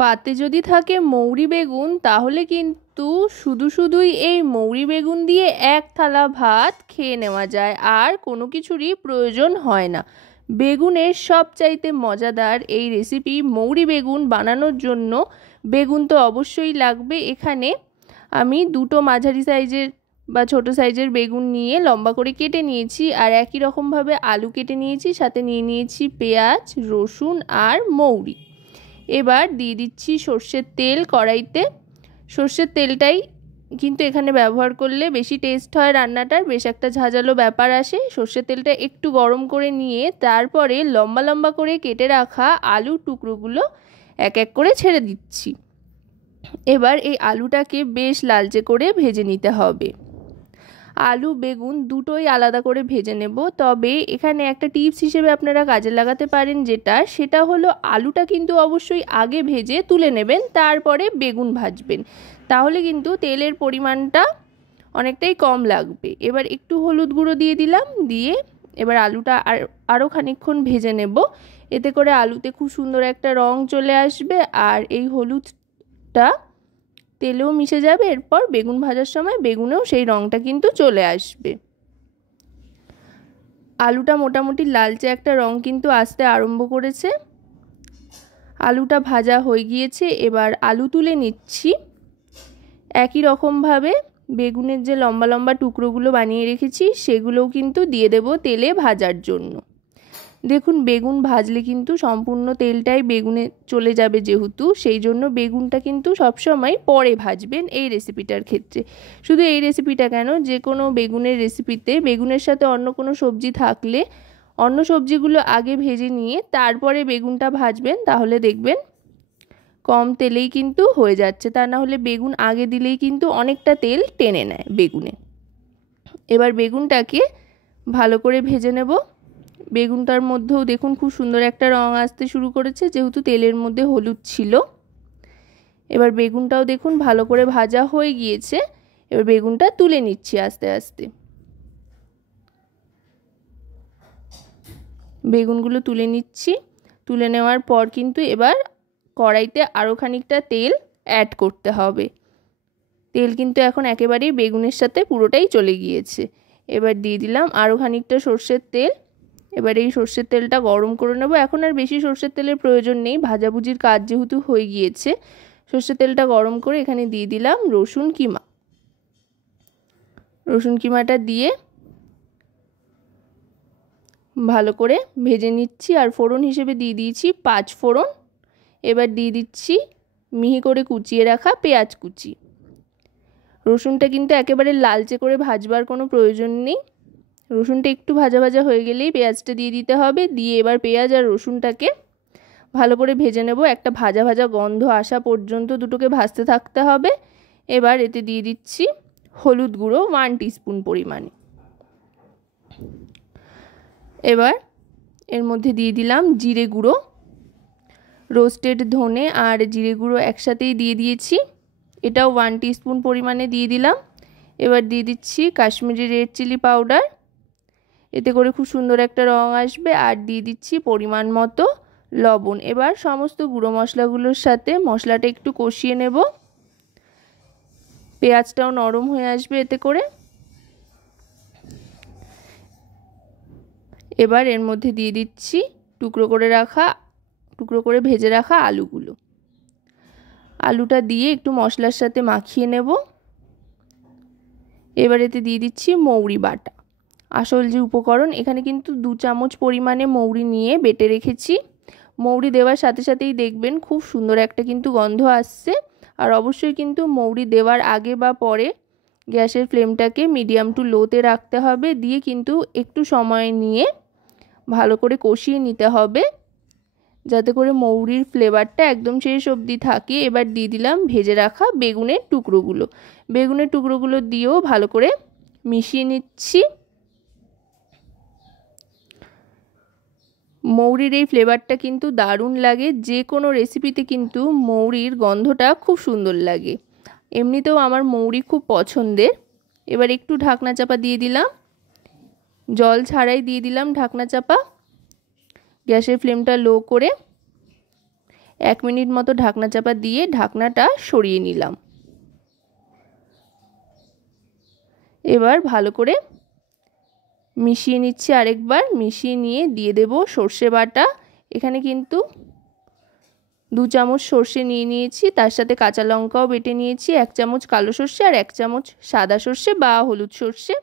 পাতে যদি থাকে মৌরি বেগুন তাহলে কিন্তু শুধুই এই মৌরি বেগুন দিয়ে এক থালা ভাত খেয়ে নেওয়া যায়, আর কোনো কিছুরই প্রয়োজন হয় না। বেগুনের সবচাইতে মজাদার এই রেসিপি মৌরি বেগুন বানানোর জন্য বেগুন তো অবশ্যই লাগবে। এখানে আমি দুটো মাঝারি সাইজের বা ছোট সাইজের বেগুন নিয়ে লম্বা করে কেটে নিয়েছি, আর একই রকমভাবে আলু কেটে নিয়েছি, সাথে নিয়ে নিয়েছি পেঁয়াজ, রসুন আর মৌরি। এবার দিয়ে দিচ্ছি সর্ষের তেল কড়াইতে। সর্ষের তেলটাই কিন্তু এখানে ব্যবহার করলে বেশি টেস্ট হয় রান্নাটার, বেশ একটা ঝাঁঝালো ব্যাপার আসে। সর্ষের তেলটা একটু গরম করে নিয়ে তারপরে লম্বা লম্বা করে কেটে রাখা আলুর টুকরোগুলো এক এক করে ছেড়ে দিচ্ছি। এবার এই আলুটাকে বেশ লালচে করে ভেজে নিতে হবে। আলু বেগুন দুটোই আলাদা করে ভেজে নেব। তবে এখানে একটা টিপস হিসেবে আপনারা কাজে লাগাতে পারেন, সেটা হলো আলুটা কিন্তু অবশ্যই আগে ভেজে তুলে নেবেন, তারপরে বেগুন ভাজবেন, তাহলে কিন্তু তেলের পরিমাণটা অনেকটাই কম লাগবে। এবার একটু হলুদ গুঁড়ো দিয়ে দিলাম, দিয়ে এবার আলুটা আরও খানিকক্ষণ ভেজে নেব। এতে করে আলুতে খুব সুন্দর একটা রং চলে আসবে, আর এই হলুদটা তেলেও মিশে যাবে। এরপর বেগুন ভাজার সময় বেগুনেও সেই রঙটা কিন্তু চলে আসবে। আলুটা মোটামুটি লালচে একটা রং কিন্তু আসতে আরম্ভ করেছে। আলুটা ভাজা হয়ে গিয়েছে, এবার আলু তুলে নিচ্ছি। একই রকমভাবে বেগুনের যে লম্বা লম্বা টুকরোগুলো বানিয়ে রেখেছি সেগুলোও কিন্তু দিয়ে দেব তেলে ভাজার জন্য। দেখুন, বেগুন ভাজলে কিন্তু সম্পূর্ণ তেলটাই বেগুনে চলে যাবে, যেহেতু সেই জন্য বেগুনটা কিন্তু সবসময় পরে ভাজবেন এই রেসিপিটার ক্ষেত্রে। শুধু এই রেসিপিটা কেন, যে কোনো বেগুনের রেসিপিতে বেগুনের সাথে অন্য কোনো সবজি থাকলে অন্য সবজিগুলো আগে ভেজে নিয়ে তারপরে বেগুনটা ভাজবেন, তাহলে দেখবেন কম তেলেই কিন্তু হয়ে যাচ্ছে। তা না হলে বেগুন আগে দিলেই কিন্তু অনেকটা তেল টেনে নেয় বেগুনে। এবার বেগুনটাকে ভালো করে ভেজে নেব। বেগুনটার মধ্যেও দেখুন খুব সুন্দর একটা রং আসতে শুরু করেছে, যেহেতু তেলের মধ্যে হলুদ ছিল। এবার বেগুনটাও দেখুন ভালো করে ভাজা হয়ে গিয়েছে। এবার বেগুনটা তুলে নিচ্ছি আস্তে আস্তে। বেগুনগুলো তুলে নিচ্ছি। তুলে নেওয়ার পর কিন্তু এবার কড়াইতে আরও খানিকটা তেল অ্যাড করতে হবে। তেল কিন্তু এখন একেবারেই বেগুনের সাথে পুরোটাই চলে গিয়েছে। এবার দিয়ে দিলাম আরও খানিকটা সর্ষের তেল। এবার এই সর্ষের তেলটা গরম করে নেব। এখন আর বেশি সর্ষের তেলের প্রয়োজন নেই, ভাজাভুজির কাজ যেহেতু হয়ে গিয়েছে। সর্ষের তেলটা গরম করে এখানে দিয়ে দিলাম রসুন কিমা। রসুন কিমাটা দিয়ে ভালো করে ভেজে নিচ্ছি, আর ফোড়ন হিসেবে দিয়ে দিয়েছি 5 ফোড়ন। এবার দিয়ে দিচ্ছি মিহি করে কুচিয়ে রাখা পেঁয়াজ কুচি। রসুনটা কিন্তু একেবারে লালচে করে ভাজবার কোনো প্রয়োজন নেই। রসুনটা একটু ভাজা ভাজা হয়ে গেলেই পেঁয়াজটা দিয়ে দিতে হবে। দিয়ে এবার পেঁয়াজ আর রসুনটাকে ভালো করে ভেজে নেব, একটা ভাজা ভাজা গন্ধ আসা পর্যন্ত দুটোকে ভাজতে থাকতে হবে। এবার এতে দিয়ে দিচ্ছি হলুদ গুঁড়ো 1 টিস্পুন পরিমাণে। এবার এর মধ্যে দিয়ে দিলাম জিরে গুঁড়ো, রোস্টেড ধনে আর জিরে গুঁড়ো একসাথেই দিয়ে দিয়েছি, এটাও 1 টিস্পুন পরিমাণে দিয়ে দিলাম। এবার দিয়ে দিচ্ছি কাশ্মীরি রেড চিলি পাউডার, এতে করে খুব সুন্দর একটা রং আসবে। আর দিয়ে দিচ্ছি পরিমাণ মতো লবণ। এবার সমস্ত গুঁড়ো মশলাগুলোর সাথে মশলাটা একটু কষিয়ে নেব। পেঁয়াজটাও নরম হয়ে আসবে এতে করে। এবার এর মধ্যে দিয়ে দিচ্ছি টুকরো করে ভেজে রাখা আলুগুলো। আলুটা দিয়ে একটু মশলার সাথে মাখিয়ে নেব। এবার এতে দিয়ে দিচ্ছি মৌরি বাটা। আসল যে উপকরণ, এখানে কিন্তু 2 চামচ পরিমাণে মৌরি নিয়ে বেটে রেখেছি। মৌরি দেওয়ার সাথে সাথেই দেখবেন খুব সুন্দর একটা কিন্তু গন্ধ আসছে। আর অবশ্যই কিন্তু মৌরি দেওয়ার আগে বা পরে গ্যাসের ফ্লেমটাকে মিডিয়াম টু লোতে রাখতে হবে। দিয়ে কিন্তু একটু সময় নিয়ে ভালো করে কষিয়ে নিতে হবে, যাতে করে মৌরির ফ্লেভারটা একদম শেষ অবধি থাকে। এবার দিয়ে দিলাম ভেজে রাখা বেগুনের টুকরোগুলো। বেগুনের টুকরোগুলো দিয়েও ভালো করে মিশিয়ে নিচ্ছি। মৌরির এই ফ্লেভারটা কিন্তু দারুণ লাগে, যে কোনো রেসিপিতে কিন্তু মৌরির গন্ধটা খুব সুন্দর লাগে। এমনিতেও আমার মৌরি খুব পছন্দের। এবার একটু ঢাকনা চাপা দিয়ে দিলাম, জল ছাড়াই দিয়ে দিলাম ঢাকনা চাপা। গ্যাসের ফ্লেমটা লো করে 1 মিনিট মতো ঢাকনা চাপা দিয়ে ঢাকনাটা সরিয়ে নিলাম। এবার ভালো করে মিশিয়ে নিচ্ছি, আরেকবার মিশিয়ে নিয়ে দিয়ে দেব সর্ষে বাটা। এখানে কিন্তু 2 চামচ সর্ষে নিয়ে নিয়েছি, তার সাথে কাঁচা লঙ্কাও বেটে নিয়েছি, 1 চামচ কালো সর্ষে আর 1 চামচ সাদা সর্ষে বা হলুদ সর্ষে,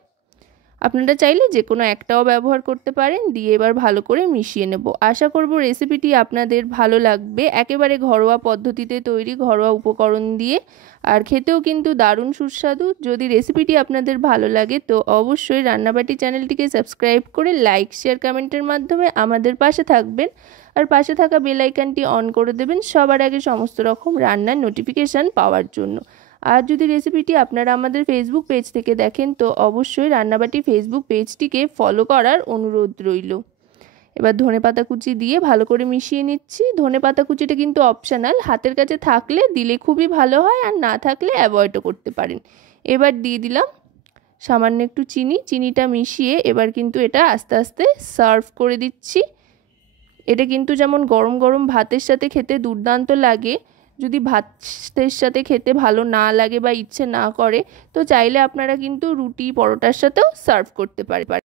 আপনারা চাইলে যে কোনো একটাও ব্যবহার করতে পারেন। দিয়ে এবার ভালো করে মিশিয়ে নেব। আশা করব রেসিপিটি আপনাদের ভালো লাগবে। একেবারে ঘরোয়া পদ্ধতিতে তৈরি, ঘরোয়া উপকরণ দিয়ে, আর খেতেও কিন্তু দারুণ সুস্বাদু। যদি রেসিপিটি আপনাদের ভালো লাগে তো অবশ্যই রান্নাবাটি চ্যানেলটিকে সাবস্ক্রাইব করে লাইক শেয়ার কমেন্টের মাধ্যমে আমাদের পাশে থাকবেন, আর পাশে থাকা বেল আইকনটি অন করে দেবেন সবার আগে সমস্ত রকম রান্নার নোটিফিকেশান পাওয়ার জন্য। আর যদি রেসিপিটি আপনারা আমাদের ফেসবুক পেজ থেকে দেখেন তো অবশ্যই রান্নাবাটি ফেসবুক পেজটিকে ফলো করার অনুরোধ রইল। এবার ধনেপাতা কুচি দিয়ে ভালো করে মিশিয়ে নিচ্ছি। ধনেপাতা কুচিটা কিন্তু অপশনাল, হাতের কাছে থাকলে দিলে খুবই ভালো হয়, আর না থাকলে অ্যাভয়েডও করতে পারেন। এবার দিয়ে দিলাম সামান্য একটু চিনি। চিনিটা মিশিয়ে এবার কিন্তু এটা আস্তে আস্তে সার্ভ করে দিচ্ছি। এটা কিন্তু যেমন গরম গরম ভাতের সাথে খেতে দুর্দান্ত লাগে, যদি ভাতের সাথে খেতে ভালো না লাগে বা ইচ্ছে না করে তো চাইলে আপনারা কিন্তু রুটি পরোটার সাথেও সার্ভ করতে পারেন।